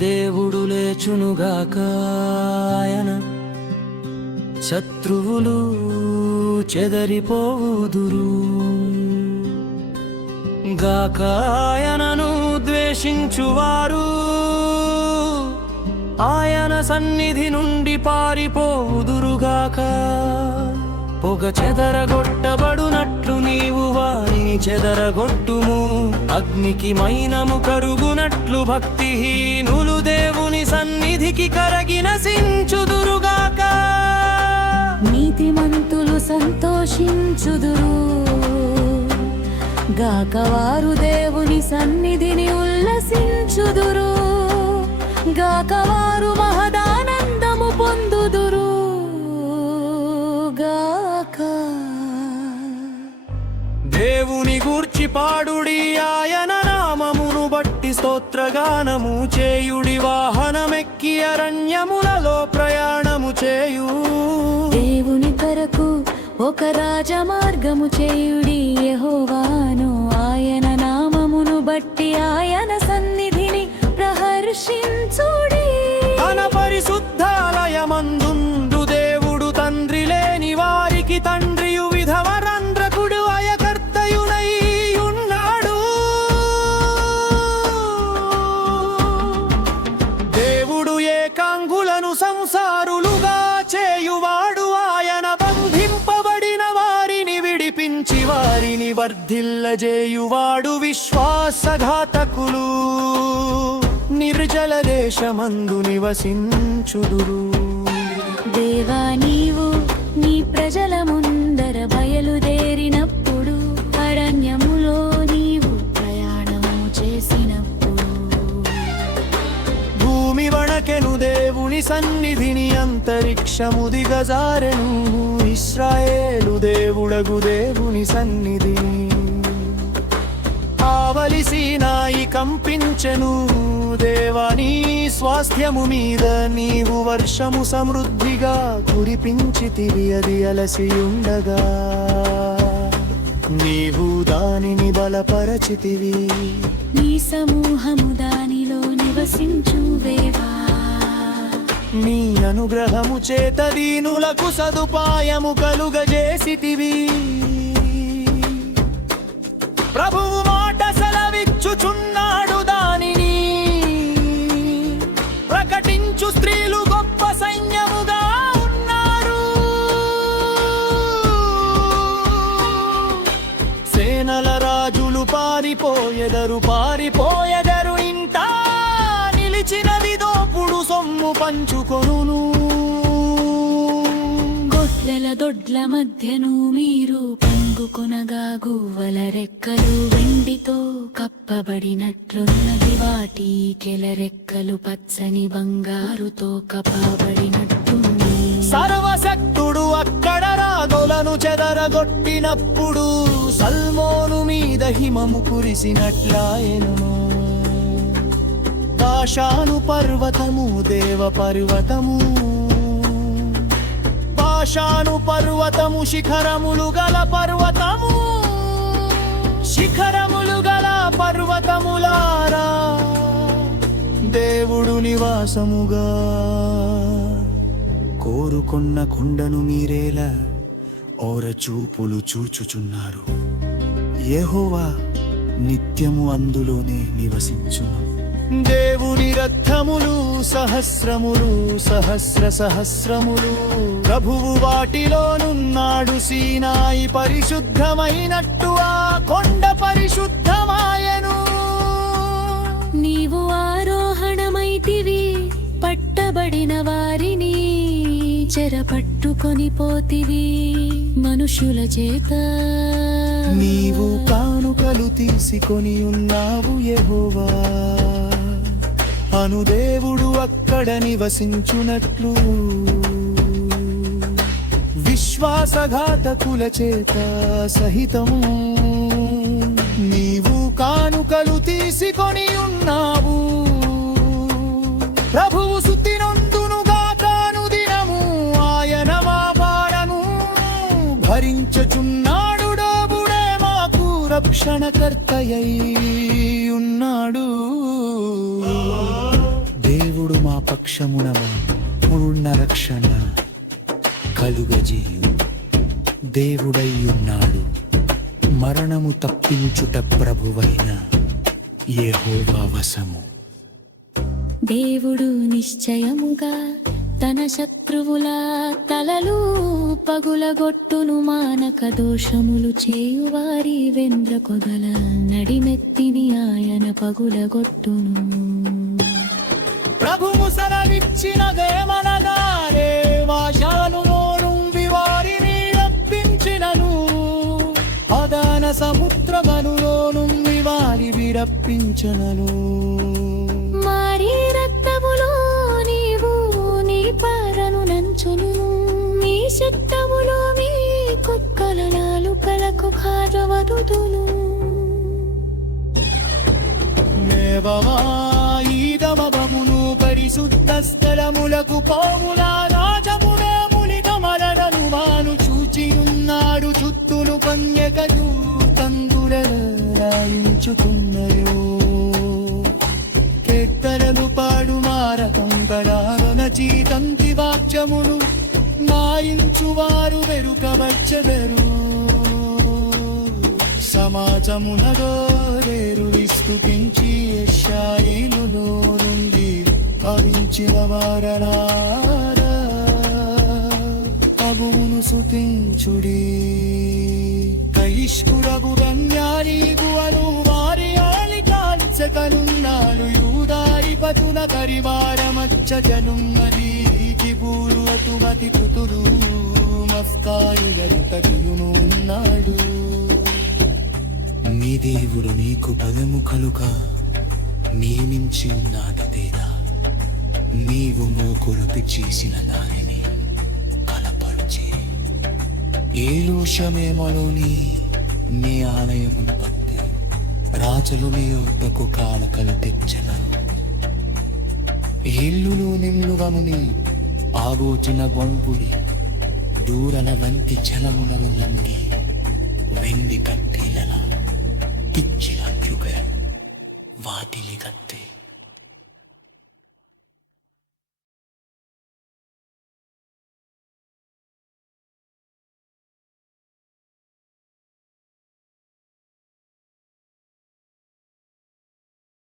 దేవుడు లేచునుగాక ఆయన శత్రువులు చెదరిపోవుదురు గాక ఆయనను ద్వేషించువారు ఆయన సన్నిధి నుండి పారిపోవుదురుగాక పొగ చెదరగొట్టబడునట్లు నీవు వారిని చెదరగొట్టుము అగ్నికి మైనము కరుగునట్లు భక్తిహీనులు దేవుని సన్నిధికి కరగి నశించుదురుగాక నీతిమంతులు సంతోషించుదురు గాక వారు దేవుని సన్నిధిని ఉల్లసించుదురు గాక వారు మహదానందము పొందుదురు గాక దేవుని గూర్చి పాడుడి ఆయన నామమును బట్టి స్తోత్రగానము చేయుడి వాహనమెక్కి అరణ్యములలో ప్రయాణము చేయు దేవుని కొరకు ఒక రాజమార్గము చేయుడి యెహోవాను ఆయన నామమును బట్టి ఆయన సన్నిధిని ప్రహర్షించుడి తన పరిశుద్ధాలయమందుండు దేవుడు తండ్రి లేని వారికి తండ్రియు విధవరంధ్రకుడు అయకర్తయునై ఉన్నాడు దేవుడు ఏకాంగులను సంసారులుగా చేయువాడు ఆయన బంధింపబడిన వారిని విడిపించి వారిని వర్ధిల్లజేయువాడు విశ్వాసఘాతకులు నిర్జల దేశమందు నివసించుదురు దేవా నీవు నీ ప్రజల ముందర బయలుదేరినప్పుడు అరణ్యములో నీవు ప్రయాణము చేసినప్పుడు భూమి వణకెను దేవుని సన్నిధిని అంతరిక్షము దిగజారెను ఇశ్రాయేలు దేవుడగు దేవుని సన్నిధిని ఆవలిసినాయి కంపించెను దేవాని స్వాస్థ్యము మీద నీవు వర్షము సమృద్ధిగా కురిపించితివి అది అలసియుండగా నీవు దానిని బలపరచితివి నీ సమూహము దానిలో నివసించువేవా నీ అనుగ్రహము చేత దీనులకు సదుపాయము కలుగజేసితివి ప్రభువు మాట సెలవిచ్చుచున్నాడు దానిని ప్రకటించు స్త్రీలు గొప్ప సైన్యముగా ఉన్నారు సేనల రాజులు పారిపోయెదరు ఇంట నిలిచినది దోపుడు సొమ్ము పంచుకొనును గొడ్ల దొడ్ల మధ్యను మీరు పంగుకొనగా గువ్వల రెక్కలు వెండితో కప్పబడినట్లున్నది వాటి కెలరెక్కలు పచ్చని బంగారుతో కప్పబడినట్టుంది సర్వశక్తుడు అక్కడ రాగొలను చెదరగొట్టినప్పుడు సల్మోను మీద హిమము కురిసినట్లాయెను బాషాను పర్వతము దేవ పర్వతము బాషాను పర్వతము శిఖరములు గల పర్వతము శిఖరములు గల పర్వతములారా దేవుడు నివాసముగా కోరుకొన్న కొండను మీరేలా ఓరచూపులు చూచుచున్నారు యెహోవా నిత్యము అందులోనే నివసించును దేవుని రథములు సహస్రములు సహస్రములు ప్రభువు వాటిలోనున్నాడు సీనాయి పరిశుద్ధమైనట్టు ఆ కొండ పరిశుద్ధమాయను నీవు ఆరోహణమైతివి పట్టబడిన వారిని చెరపట్టుకొని పోతివి మనుషుల చేత నీవు కానుకలు తీసుకొని ఉన్నావు యెహోవా అనుదేవుడు అక్కడ నివసించునట్లు విశ్వాసఘాతకుల చేత సహితము నీవు కానుకలు తీసుకొని ఉన్నావు ప్రభువు సుత్తినొందునుగాక అనుదినము ఆయన మా భారము భరించుచున్నాడు డోబుడే మాకు రక్షణకర్తయై ఉన్నాడు పక్షమునవ పూర్ణ రక్షణ కలుగజేయు దేవుడయ్యున్నాడు. మరణము తప్పించుట ప్రభువైన యెహోవా వశము. దేవుడు నిశ్చయముగా తన శత్రువుల తలలు పగులగొట్టును. మానక దోషములు చేయువారి వెంద్ర కొదల నడిమెత్తిని ఆయన పగులగొట్టును. ప్రభువు సెలవిచ్చిన గేమనగానే వాశాను నుండి వారిని రప్పించినను. అదాన సముద్రమనులో నుండి వారి విరప్పించనను. మారి రక్తములో నీవు నీ పారను నంచును. నీ శక్తములో మీ కుక్కల నాలుకలకు కారవదుదును. ఈదమమును పరిశుద్ధ స్థలములకు పోవుల రాజమునేములిక మరణను వాను చూచియున్నాడు. చుట్టూను కన్యకయు తందురాయించుకున్నయో. కెట్టరలు పాడు మారకం కడారన చీతంతి వాక్యమును మాయించువారు వెరుకవచ్చదరు. సమాజమునగోరేరు విస్తుతించి యెషాయేలులో నుండి కవించిన వారలారా ప్రభువును స్తుతించుడి. కైష్కురగు ధన్యారీగు అను వారి ఆలికాల్చకనున్నాడు. యూదాధిపతుల కరివారమచ్చ జనున్నది. కిబూరు అతుమతి పుతులు మస్కాయులను తగియును ఉన్నాడు. నీ దేవుడు నీకు బలము కలుక నియమించి ఉన్నాడు తేడా. నీవు మోకొలుపి చేసిన దానిని కలపరిచి ఏలూషమేమలోని నీ ఆలయమును పట్టి రాజులు నీ యొద్దకు కాలకలు తెచ్చగలరు. ఇల్లులు నిమ్లుగముని ఆగోచిన గొంపుడి దూరల వంటి జలములను నండి వెండి కట్టెల కిచ్చి అడ్డుగా వాటిని కత్తే